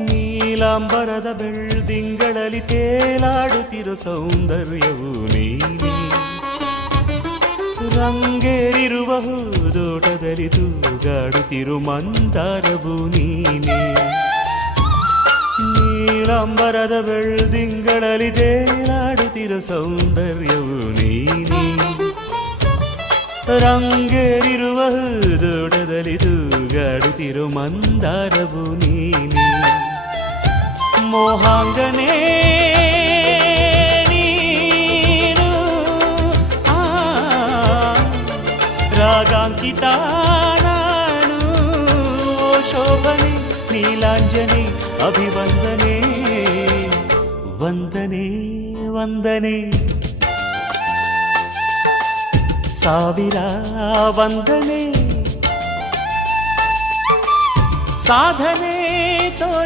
ನೀಲಾಂಬರದ ಬೆಳ್ದಿಂಗಳಲ್ಲಿ ತೇಲಾಡುತ್ತಿರೋ ಸೌಂದರ್ಯವು ನೀನೇ. ರಂಗೇರಿರುವ ಹೂದೋಟದಲ್ಲಿ ತೂಗಾಡುತ್ತಿರು ಮಂದಾರವು ನೀನೇ. ನೀಲಾಂಬರದ ಬೆಳ್ದಿಂಗಳಲ್ಲಿ ತೇಲಾಡುತ್ತಿರೋ ಸೌಂದರ್ಯವು ನೀನೇ. ರಂಗೇರಿರುವ ಹೂದೋಟದಲ್ಲಿ ತೂಗಾಡುತ್ತಿರು ಮಂದಾರವು ನೀನೇ. ಮೋಹಾಂಗನೇ ನೀನು, ರಾಗಾಂಕಿತ ನಾನು. ಓ ಶೋಭನೆ ನೀಲಾಂಜನೆ ಅಭಿವಂದನೆ ವಂದನೆ ವಂದನೆ. ಸಾವಿರ ವಂದನೆ ಸಾಧನೆ ತೋ